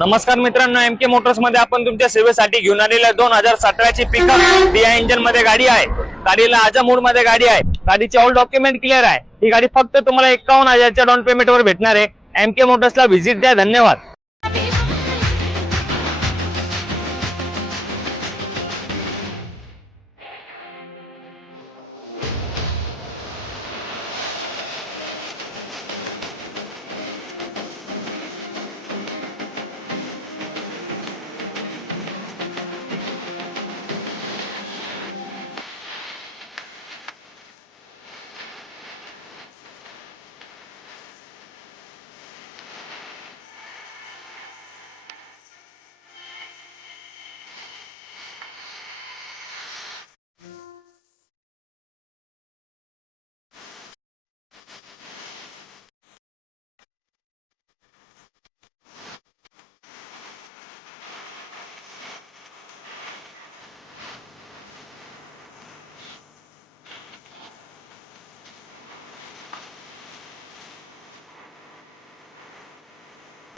नमस्कार मित्रांनो, MK Motors मध्ये आपण तुमच्या सेवेसाठी घेऊन आलेल्या 2017 ची पिकअप डीआय इंजन मध्ये गाडी आहे। गाडीला आजा मोड मध्ये गाडी आहे। गाडीचे ऑल डॉक्युमेंट क्लिअर आहे। ही गाडी फक्त तुम्हाला 51,000च्या डाऊन पेमेंट वर भेटणार आहे। एमके मोटर्सला व्हिजिट द्या। धन्यवाद।